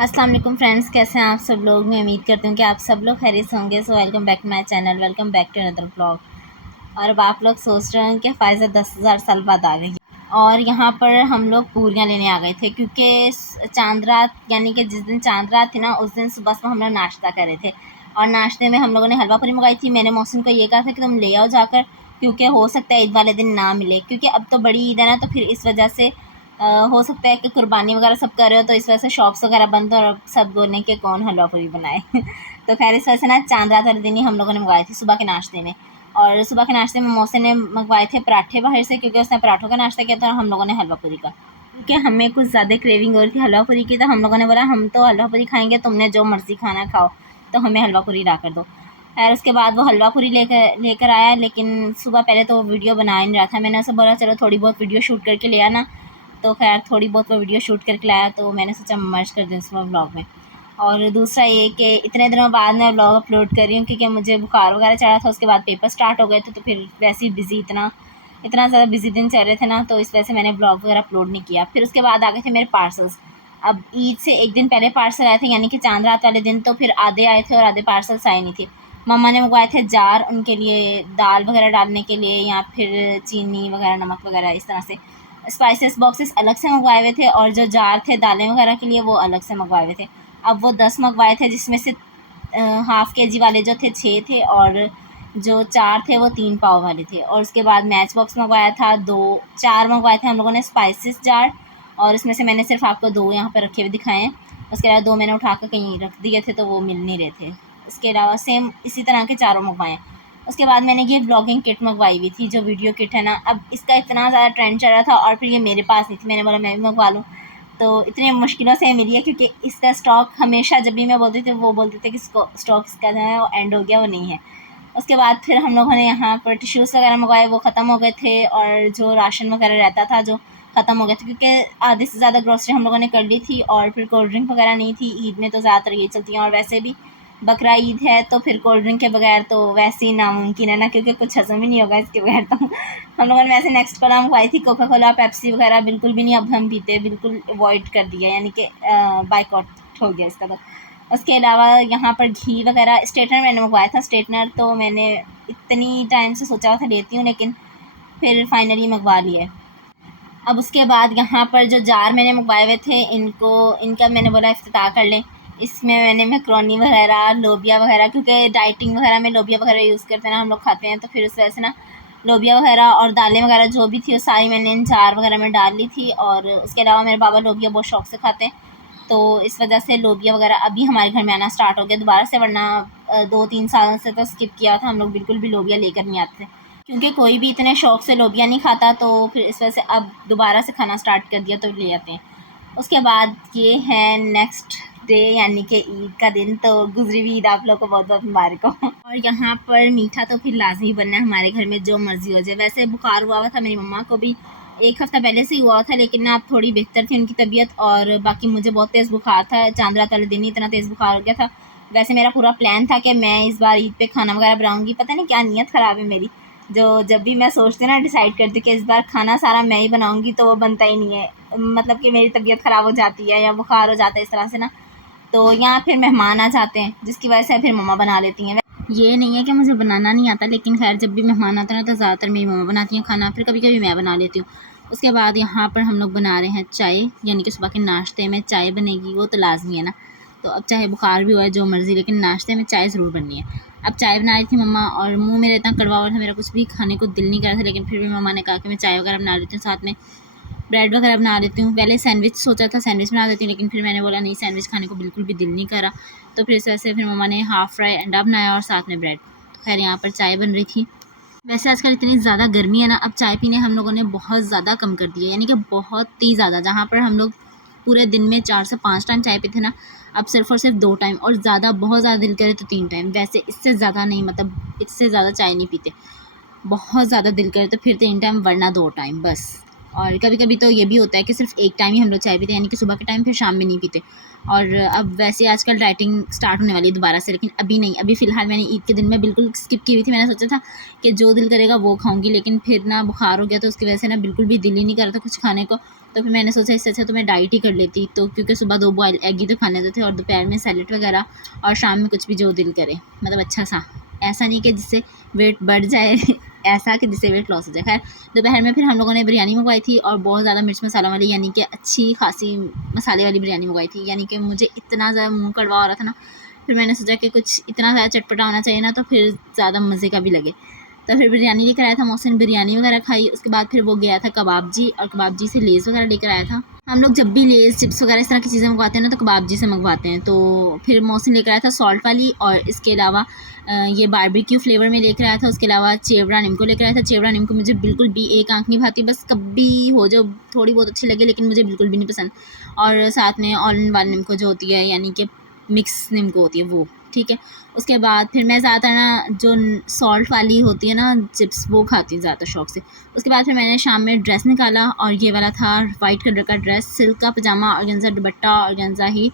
अस्सलाम वालेकुम फ्रेंड्स, कैसे हैं आप सब लोग। मैं उम्मीद करती हूँ कि आप सब लोग खैरियत से होंगे। So welcome back to my channel, welcome back to another blog. और अब आप लोग सोच रहे हैं कि फ़ायज़ा 10,000 साल बाद आ गई। और यहाँ पर हम लोग पूरियाँ लेने आ गए थे क्योंकि चांद रात यानी कि जिस दिन चांद रात थी ना, उस दिन सुबह सुबह हम लोग नाश्ता कर रहे थे। और नाश्ते में हम लोगों ने हलवा पूरी मंगाई थी। मैंने मौसम को ये कहा था कि तुम ले आओ जाकर, क्योंकि हो सकता है ईद वाले दिन ना मिले, क्योंकि अब तो बड़ी ईद है ना, तो फिर इस वजह से हो सकता है कि कुर्बानी वगैरह सब कर रहे हो, तो इस वजह से शॉप्स वगैरह बंद और अब सब बोलने के कौन हलवा पूरी बनाए तो खैर इस वजह से ना चांद रात वाले दिन ही हम लोगों ने मंगवाए थे सुबह के नाश्ते में। और सुबह के नाश्ते में मौसम ने मंगवाए थे पराठे बाहर से, क्योंकि उसने पराठों का नाश्ता किया था और हम लोगों ने हलवा पूरी का, क्योंकि हमें कुछ ज़्यादा क्रेविंग हो रही थी हलवा पूरी की। तो हम लोगों ने बोला हम तो हलवा पूरी खाएंगे, तुमने जो मर्ज़ी खाना खाओ, तो हमें हलवा पूरी ला कर दो। और उसके बाद वो हलवा पूरी लेकर लेकर आया, लेकिन सुबह पहले तो वो वीडियो बना नहीं रहा था। मैंने उसे बोला चलो थोड़ी बहुत वीडियो शूट करके ले आना, तो खैर थोड़ी बहुत वो वीडियो शूट करके लाया, तो मैंने सोचा मर्ज कर दूँ इसमें व्लॉग में। और दूसरा ये कि इतने दिनों बाद मैं व्लॉग अपलोड कर रही हूँ, क्योंकि मुझे बुखार वगैरह चढ़ा था, उसके बाद पेपर स्टार्ट हो गए थे, तो फिर वैसे ही बिज़ी इतना इतना ज़्यादा बिज़ी दिन चल रहे थे ना, तो इस वजह से मैंने ब्लॉग वगैरह अपलोड नहीं किया। फिर उसके बाद आ गए थे मेरे पार्सल्स। अब ईद से एक दिन पहले पार्सल आए थे, यानी कि चांद रात वाले दिन, तो फिर आधे आए थे और आधे पार्सल्स आए नहीं थे। मम्मा ने मंगवाए थे जार, उनके लिए दाल वगैरह डालने के लिए, या फिर चीनी वगैरह नमक वगैरह इस तरह से। स्पाइसेस बॉक्सेस अलग से मंगवाए हुए थे, और जो जार थे दालें वगैरह के लिए वो अलग से मंगवाए हुए थे। अब वो 10 मंगवाए थे, जिसमें से हाफ़ के जी वाले जो थे 6 थे, और जो 4 थे वो 3 पाव वाले थे। और उसके बाद मैच बॉक्स मंगवाया था, 4 मंगवाए थे हम लोगों ने स्पाइसेस जार, और उसमें से मैंने सिर्फ आपको 2 यहाँ पर रखे हुए दिखाए हैं। उसके अलावा 2 मैंने उठा कर कहीं रख दिए थे, तो वो मिल नहीं रहे थे। उसके अलावा सेम इसी तरह के चारों मंगवाए हैं। उसके बाद मैंने ये ब्लॉगिंग किट मंगवाई हुई थी, जो वीडियो किट है ना, अब इसका इतना ज़्यादा ट्रेंड चल रहा था, और फिर ये मेरे पास नहीं थी, मैंने बोला मैं भी मंगवा लूँ। तो इतनी मुश्किलों से मिली है, क्योंकि इसका स्टॉक हमेशा जब भी मैं बोलती थी वो बोलते थे कि स्टॉक इसका जो है वो एंड हो गया, वो नहीं है। उसके बाद फिर हम लोगों ने यहाँ पर टिश्यूज़ वगैरह मंगवाए, वो ख़त्म हो गए थे, और जो राशन वगैरह रहता था जो ख़त्म हो गया था, क्योंकि आधे से ज़्यादा ग्रॉसरी हम लोगों ने कर ली थी। और फिर कोल्ड ड्रिंक वगैरह नहीं थी, ईद में तो ज़्यादातर ये चलती हैं, और वैसे भी बकरा ईद है, तो फिर कोल्ड ड्रिंक के बगैर तो वैसे ही नामुमकिन है ना, क्योंकि कुछ हज़म ही नहीं होगा इसके बगैर। तो हम लोगों ने वैसे नेक्स्ट कोला मंगवाई थी, कोका कोला पेप्सी वगैरह बिल्कुल भी नहीं अब हम पीते, बिल्कुल अवॉइड कर दिया, यानी कि बाइकआउट हो गया इसका। तो उसके अलावा यहाँ पर घी वगैरह, स्ट्रेटनर मैंने मंगवाया था। स्ट्रेटनर तो मैंने इतनी टाइम से सोचा था लेती हूँ, लेकिन फिर फाइनली मंगवा लिया है। अब उसके बाद यहाँ पर जो जार मैंने मंगवाए हुए थे, इनका मैंने बोला इफ्तिताह कर लें। इसमें मैंने मैक्रोनी वगैरह, लोबिया वगैरह, क्योंकि डाइटिंग वगैरह में लोबिया वगैरह यूज़ करते हैं ना, हम लोग खाते हैं, तो फिर उस वजह से ना लोबिया वगैरह और दालें वगैरह जो भी थी वो सारी मैंने इन जार वगैरह में डाल ली थी। और उसके अलावा मेरे बाबा लोबिया बहुत शौक से खाते हैं, तो इस वजह से लोबिया वगैरह अभी हमारे घर में आना स्टार्ट हो गया दोबारा से, वरना 2-3 सालों से तो स्किप किया था हम लोग, बिल्कुल भी लोबिया लेकर नहीं आते थे, क्योंकि कोई भी इतने शौक से लोबिया नहीं खाता, तो फिर इस वजह से अब दोबारा से खाना स्टार्ट कर दिया, तो ले आते हैं। उसके बाद ये है नेक्स्ट डे, यानी कि ईद का दिन। तो गुजरी हुई ईद आप लोग को बहुत बहुत मुबारक हो। और यहाँ पर मीठा तो फिर लाजमी बनना है हमारे घर में, जो मर्ज़ी हो जाए। वैसे बुखार हुआ था मेरी मम्मा को भी, 1 हफ़्ता पहले से ही हुआ था, लेकिन ना अब थोड़ी बेहतर थी उनकी तबीयत। और बाकी मुझे बहुत तेज़ बुखार था, चांद रात वाले दिन ही इतना तेज़ बुखार हो गया था। वैसे मेरा पूरा प्लान था कि मैं इस बार ईद पे खाना वगैरह बनाऊँगी, पता नहीं क्या नीयत ख़राब है मेरी, जो जब भी मैं सोचती ना डिसाइड करती कि इस बार खाना सारा मैं ही बनाऊँगी, तो वो बनता ही नहीं है। मतलब कि मेरी तबीयत ख़राब हो जाती है या बुखार हो जाता है इस तरह से ना, तो यहाँ फिर मेहमान आ जाते हैं, जिसकी वजह से फिर मम्मा बना लेती हैं। ये नहीं है कि मुझे बनाना नहीं आता, लेकिन खैर जब भी मेहमान आते हैं ना, तो ज़्यादातर मेरी मम्मा बनाती हैं खाना, फिर कभी कभी मैं बना लेती हूँ। उसके बाद यहाँ पर हम लोग बना रहे हैं चाय, यानी कि सुबह के नाश्ते में चाय बनेगी, वो तो लाजमी है ना। तो अब चाहे बुखार भी हुआ है जो मर्ज़ी, लेकिन नाश्ते में चाय ज़रूर बननी है। अब चाय बना रही थी मम्मा, और मुँह मेरा इतना कड़वा हुआ था, मेरा कुछ भी खाने को दिल नहीं कर रहा था, लेकिन फिर भी मम्मा ने कहा कि मैं चाय वगैरह बना लेती हूँ, साथ में ब्रेड वगैरह बना लेती हूँ। पहले सैंडविच सोचा था, सैंडविच बना देती हूँ, लेकिन फिर मैंने बोला नहीं, सैंडविच खाने को बिल्कुल भी दिल नहीं करा। तो फिर इस वजह से फिर मम्मा ने हाफ़ फ्राई अंडा बनाया और साथ में ब्रेड। तो खैर यहाँ पर चाय बन रही थी। वैसे आजकल इतनी ज़्यादा गर्मी है ना, अब चाय पीने हम लोगों ने बहुत ज़्यादा कम कर दिया है, यानी कि बहुत ही ज़्यादा। जहाँ पर हम लोग पूरे दिन में 4 से 5 टाइम चाय पीते ना, अब सिर्फ़ और सिर्फ 2 टाइम, और ज़्यादा बहुत ज़्यादा दिल करे तो 3 टाइम। वैसे इससे ज़्यादा नहीं, मतलब इससे ज़्यादा चाय नहीं पीते। बहुत ज़्यादा दिल करे तो फिर 3 टाइम, वरना 2 टाइम बस। और कभी कभी तो ये भी होता है कि सिर्फ एक टाइम ही हम लोग चाय पीते हैं, यानी कि सुबह के टाइम, फिर शाम में नहीं पीते। और अब वैसे आजकल डाइटिंग स्टार्ट होने वाली है दोबारा से, लेकिन अभी नहीं, अभी फ़िलहाल मैंने ईद के दिन में बिल्कुल स्किप की हुई थी। मैंने सोचा था कि जो दिल करेगा वो खाऊंगी, लेकिन फिर ना बुखार हो गया तो उसकी वजह से ना बिल्कुल भी दिल ही नहीं कर रहा था कुछ खाने को। तो फिर मैंने सोचा इससे अच्छा तो मैं डाइट ही कर लेती, तो क्योंकि सुबह 2 बॉयल एग ही तो खाने होते थे, और दोपहर में सैलेड वगैरह, और शाम में कुछ भी जो दिल करे, मतलब अच्छा सा, ऐसा नहीं कि जिससे वेट बढ़ जाए ऐसा कि जिससे वेट लॉस हो जाए। खैर, दोपहर में फिर हम लोगों ने बिरयानी मंगवाई थी, और बहुत ज़्यादा मिर्च मसाला वाली, यानी कि अच्छी खासी मसाले वाली बिरयानी मंगवाई थी, यानी कि मुझे इतना ज़्यादा मुँह कड़वा हो रहा था ना। फिर मैंने सोचा कि कुछ इतना ज़्यादा चटपटा होना चाहिए ना, तो फिर ज़्यादा मज़े का भी लगे। तो फिर बिरयानी लेकर आया था मोहसिन, बिरयानी वगैरह खाई। उसके बाद फिर वो गया था कबाबजी, और कबाबजी से लेज़ वगैरह लेकर आया था। हम लोग जब भी लेज़ चिप्स वगैरह इस तरह की चीज़ें मंगवाते हैं ना, तो कबाबजी से मंगवाते हैं। तो फिर मोहसिन लेकर आया था सॉल्ट वाली, और इसके अलावा ये बारबेक्यू फ्लेवर में लेकर आया था। उसके अलावा चेवड़ा निम्को लेकर आया था। चेवड़ा निम्को मुझे बिल्कुल भी एक आँख नहीं भाती, बस कभी हो जो थोड़ी बहुत अच्छी लगे, लेकिन मुझे बिल्कुल भी नहीं पसंद। और साथ में ऑल इन वन निम्को जो होती है, यानी कि मिक्स निम्को होती है वो, ठीक है। उसके बाद फिर मैं ज़्यादातर ना जो सॉल्ट वाली होती है ना चिप्स, वो खाती हूँ ज़्यादा शौक से। उसके बाद फिर मैंने शाम में ड्रेस निकाला, और ये वाला था वाइट कलर का ड्रेस, सिल्क का पजामा, ऑर्गेन्जा दुपट्टा, ऑर्गेन्जा ही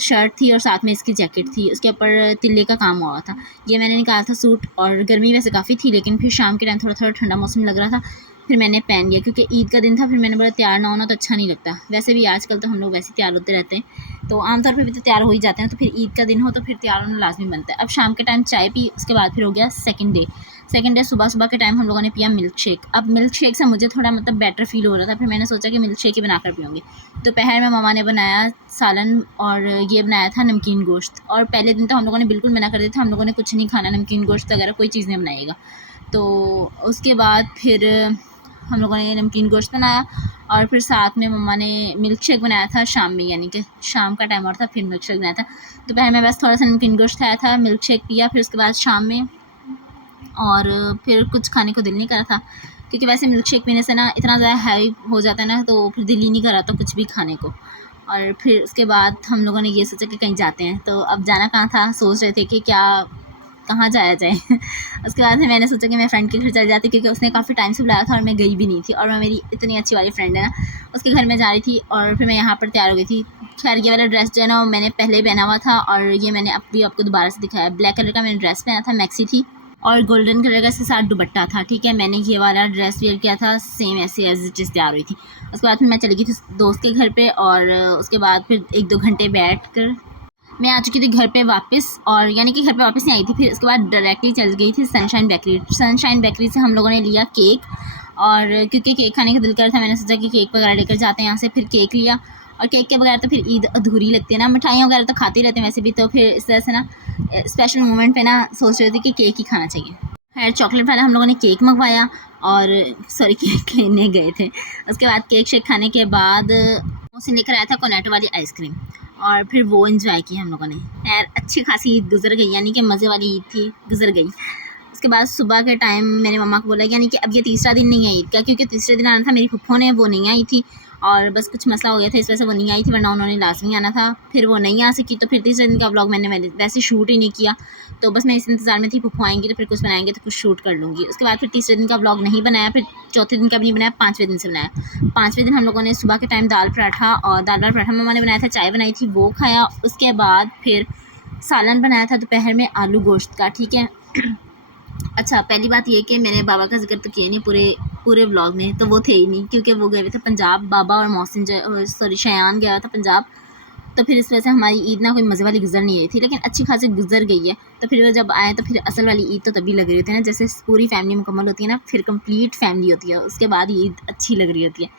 शर्ट थी, और साथ में इसकी जैकेट थी, उसके ऊपर तिल्ले का काम हुआ था। ये मैंने निकाला था सूट, और गर्मी वैसे काफ़ी थी, लेकिन फिर शाम के टाइम थोड़ा थोड़ा ठंडा मौसम लग रहा था, फिर मैंने पहन लिया, क्योंकि ईद का दिन था। फिर मैंने बोला तैयार ना होना तो अच्छा नहीं लगता। वैसे भी आजकल तो हम लोग वैसे तैयार होते रहते हैं, तो आमतौर पे भी तो तैयार हो ही जाते हैं, तो फिर ईद का दिन हो तो फिर तैयार होना लाजमी बनता है। अब शाम के टाइम चाय पी, उसके बाद फिर हो गया सेकंड डे सुबह सुबह के टाइम हम लोगों ने पिया मिल्क शेक। अब मिल्क शेक से मुझे थोड़ा मतलब बेटर फील हो रहा था, फिर मैंने सोचा कि मिल्क शेक ही बनाकर पीऊँगी। दोपहर में मम्मा ने बनाया सालन, और ये बनाया था नमकीन गोश्त। और पहले दिन तो हम लोगों ने बिल्कुल मना कर दिया था, हम लोगों ने कुछ नहीं खाना, नमकीन गोश्त वगैरह कोई चीज़ नहीं बनाइएगा। तो उसके बाद फिर हम लोगों ने नमकीन गोश्त बनाया, और फिर साथ में मम्मा ने मिल्क शेक बनाया था शाम में, यानी कि शाम का टाइम और था, फिर मिल्क शेक बनाया था। दोपहर में बस थोड़ा सा नमकीन गोश्त खाया था, मिल्क शेक पिया, फिर उसके बाद शाम में, और फिर कुछ खाने को दिल नहीं कर रहा था, क्योंकि वैसे मिल्क शेक पीने से ना इतना ज़्यादा हैवी हो जाता है ना, तो फिर दिल ही नहीं कर रहा था कुछ भी खाने को। और फिर उसके बाद हम लोगों ने ये सोचा कि कहीं जाते हैं, तो अब जाना कहाँ था, सोच रहे थे कि क्या कहाँ जाया जाए उसके बाद फिर मैंने सोचा कि मैं फ्रेंड के घर चली जाती, क्योंकि उसने काफ़ी टाइम से बुलाया था और मैं गई भी नहीं थी, और मैं मेरी इतनी अच्छी वाली फ्रेंड है ना, उसके घर में जा रही थी, और फिर मैं यहाँ पर तैयार हो गई थी। खैर, ये वाला ड्रेस जो है ना मैंने पहले पहना हुआ था, और ये मैंने अब भी आपको दोबारा से दिखाया। ब्लैक कलर का मैंने ड्रेस पहना था, मैक्सी थी, और गोल्डन कलर का इसके साथ दुपट्टा था, ठीक है। मैंने ये वाला ड्रेस वेयर किया था सेम ऐसे एज इट इज़ तैयार हुई थी। उसके बाद फिर मैं चली गई थी दोस्त के घर पे, और उसके बाद फिर 1-2 घंटे बैठ कर मैं आ चुकी थी घर पे वापस, और यानी कि घर पे वापस नहीं आई थी। फिर उसके बाद डायरेक्टली चल गई थी सनशाइन बेकरी। सनशाइन बेकरी से हम लोगों ने लिया केक, और क्योंकि केक खाने का दिल कर था, मैंने सोचा कि केक वगैरह लेकर जाते हैं यहाँ से। फिर केक लिया, और केक के बगैर तो फिर ईद अधूरी लगती है ना। मिठाइयाँ वगैरह तो खाते रहते हैं वैसे भी, तो फिर इस तरह से ना स्पेशल मोमेंट पे ना सोच रहे थे कि केक ही खाना चाहिए। खैर, चॉकलेट वाला हम लोगों ने केक मंगवाया, और सॉरी केक लेने गए थे। उसके बाद केक शेक खाने के बाद उसे लेकर आया था कोनेटो वाली आइसक्रीम, और फिर वो एंजॉय की हम लोगों ने। खैर, अच्छी खासी ईद गुजर गई, यानी कि मज़े वाली ईद थी, गुजर गई। उसके बाद सुबह के टाइम मैंने मम्मा को बोला, यानी कि अब ये तीसरा दिन नहीं है ईद का, क्योंकि तीसरे दिन आना था मेरी फुफ्फो ने, वो नहीं आई थी, और बस कुछ मसला हो गया था, इस वजह से वो नहीं आई थी, वरना उन्होंने लाजमी आना था। फिर वो नहीं आ सकी, तो फिर तीसरे दिन का व्लॉग मैंने वैसे शूट ही नहीं किया। तो बस मैं इस इंतज़ार में थी, फुफ्फो आएंगी तो फिर कुछ बनाएंगे तो कुछ शूट कर लूँगी। उसके बाद फिर तीसरे दिन का व्लॉग नहीं बनाया, फिर चौथे दिन का भी नहीं बनाया, 5वें दिन से बनाया। 5वें दिन हम लोगों ने सुबह के टाइम दाल पराठा, और दाल वाला पराठा मम्मा ने बनाया था, चाय बनाई थी, वो खाया। उसके बाद फिर सालन बनाया था दोपहर में आलू गोश्त का, ठीक है। अच्छा, पहली बात ये कि मैंने बाबा का जिक्र तो किया नहीं पूरे व्लॉग में, तो वो थे ही नहीं, क्योंकि वो गए हुए थे पंजाब। बाबा और मोहसिन जो शयान गया था पंजाब, तो फिर इस वजह से हमारी ईद ना कोई मज़े वाली गुजर नहीं रही थी, लेकिन अच्छी खासी गुजर गई है। तो फिर वो जब आए तो फिर असल वाली ईद तो तभी लग रही होती है ना, जैसे पूरी फैमिली मुकम्मल होती है ना, फिर कंप्लीट फैमिली होती है, उसके बाद ईद अच्छी लग रही होती है,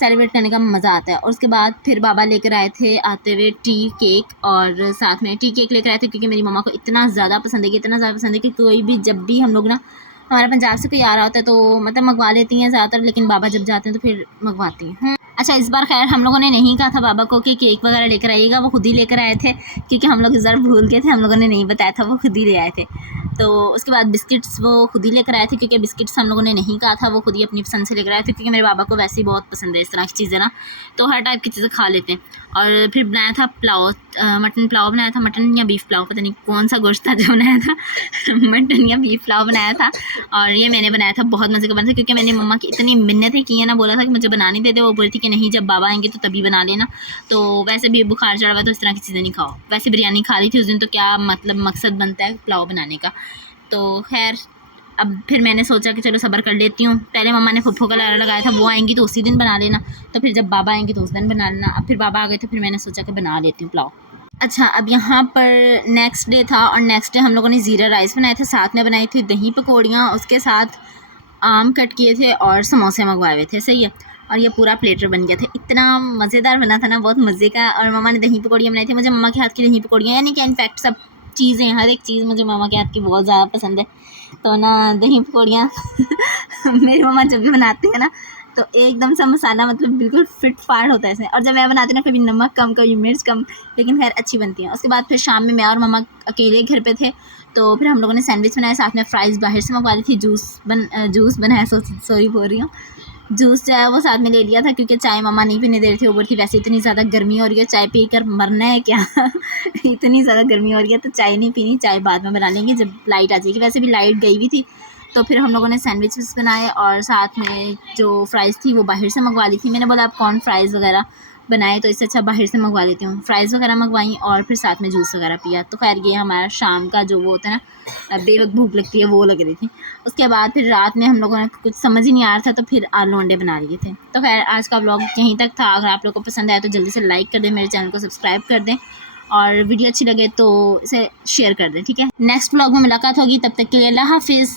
सेलिब्रेट करने का मज़ा आता है। और उसके बाद फिर बाबा लेकर आए थे आते हुए टी केक, और साथ में टी केक लेकर आए थे, क्योंकि मेरी मम्मा को इतना ज़्यादा पसंद है कि इतना ज़्यादा पसंद है कि कोई भी जब भी हम लोग ना, हमारा पंजाब से कोई आ रहा होता है तो मतलब मंगवा लेती हैं ज़्यादातर, लेकिन बाबा जब जाते हैं तो फिर मंगवाती हैं। अच्छा, इस बार खैर हम लोगों ने नहीं कहा था बाबा को कि केक वगैरह लेकर आइएगा, वो खुद ही लेकर आए थे, क्योंकि हम लोग इस बार भूल गए थे, हम लोगों ने नहीं बताया था, वो खुद ही ले आए थे। तो उसके बाद बिस्किट्स वो खुद ही लेकर आए थे, क्योंकि बिस्किट्स हम लोगों ने नहीं कहा था, वो खुद ही अपनी पसंद से लेकर आए थे, क्योंकि मेरे बाबा को वैसे ही बहुत पसंद है इस तरह की चीज़ें ना, तो हर टाइप की चीज़ें खा लेते हैं। और फिर बनाया था पुलाव, मटन पुलाव बनाया था, मटन या बीफ पुलाव, पता नहीं कौन सा गोश्त था जो बनाया था मटन या बीफ पुलाव बनाया था, और ये मैंने बनाया था। बहुत मज़े का बना था, क्योंकि मैंने मम्मा की इतनी मिन्नतें की है ना, बोला था कि मुझे बनाने दे दे, वो बोली थी कि नहीं जब बाबा आएंगे तो तभी बना लेना। तो वैसे भी बुखार चढ़ा हुआ तो इस तरह की चीज़ें नहीं खाओ। वैसे बिरयानी खा ली थी उस दिन, तो क्या मतलब मकसद बनता है पुलाव बनाने का। तो खैर अब फिर मैंने सोचा कि चलो सब्र कर लेती हूँ। पहले मम्मा ने फुफ्फो का लारा लगाया था, वो आएंगी तो उसी दिन बना लेना, तो फिर जब बाबा आएंगे तो उस दिन बना लेना। अब फिर बाबा आ गए तो फिर मैंने सोचा कि बना लेती हूँ पुलाव। अच्छा, अब यहाँ पर नेक्स्ट डे था, और नेक्स्ट डे हम लोगों ने ज़ीरा राइस बनाए थे, साथ में बनाई थी दही पकौड़ियाँ, उसके साथ आम कट किए थे और समोसे मंगवाए हुए थे। सही है। और ये पूरा प्लेटर बन गया था, इतना मज़ेदार बना था ना, बहुत मज़े का। और मम्मा ने दही पकौड़ियाँ बनाई थी। मुझे मम्मा के हाथ की दही पकौड़ियाँ, यानी कि इनफैक्ट सब चीज़ें, हर एक चीज़ मुझे मम्मा के हाथ की बहुत ज़्यादा पसंद है। तो ना दही पकौड़ियाँ मेरी मम्मा जब भी बनाती है ना, तो एकदम सा मसाला मतलब बिल्कुल फिट फाट होता है इसमें। और जब मैं बनाती हूँ ना, कभी नमक कम, कभी मिर्च कम, लेकिन खैर अच्छी बनती है। उसके बाद फिर शाम में मैं और मम्मा अकेले घर पे थे, तो फिर हम लोगों ने सैंडविच बनाया, साथ में फ्राइज़ बाहर से मंगवा ली थी, जूस बनाया, सॉरी बोल रही हूँ, जूस जो है वो साथ में ले लिया था, क्योंकि चाय मम्मा नहीं पीने दे रही थी, ऊपर थी वैसे इतनी ज़्यादा गर्मी हो रही है, चाय पी कर मरना है क्या इतनी ज़्यादा गर्मी हो रही है, तो चाय नहीं पीनी, चाय बाद में बना लेंगे जब लाइट आ जाएगी। वैसे भी लाइट गई हुई थी। तो फिर हम लोगों ने सैंडविचेस बनाए, और साथ में जो फ्राइज़ थी वो बाहर से मंगवा ली थी। मैंने बोला आप कौन फ्राइज़ वगैरह बनाए, तो इससे अच्छा बाहर से मंगवा लेती हूँ। फ्राइज़ वगैरह मंगवाई, और फिर साथ में जूस वगैरह पिया। तो खैर ये हमारा शाम का जो वो होता है ना, बेवक्त भूख लगती है, वो लग रही थी। उसके बाद फिर रात में हम लोगों ने कुछ समझ ही नहीं आ रहा था, तो फिर आलू अंडे बना लिए थे। तो खैर आज का व्लॉग यहीं तक था। अगर आप लोग को पसंद आया तो जल्दी से लाइक कर दें, मेरे चैनल को सब्सक्राइब कर दें, और वीडियो अच्छी लगे तो इसे शेयर कर दें। ठीक है, नेक्स्ट व्लॉग में मुलाकात होगी, तब तक के लिए अल्लाह हाफिज़।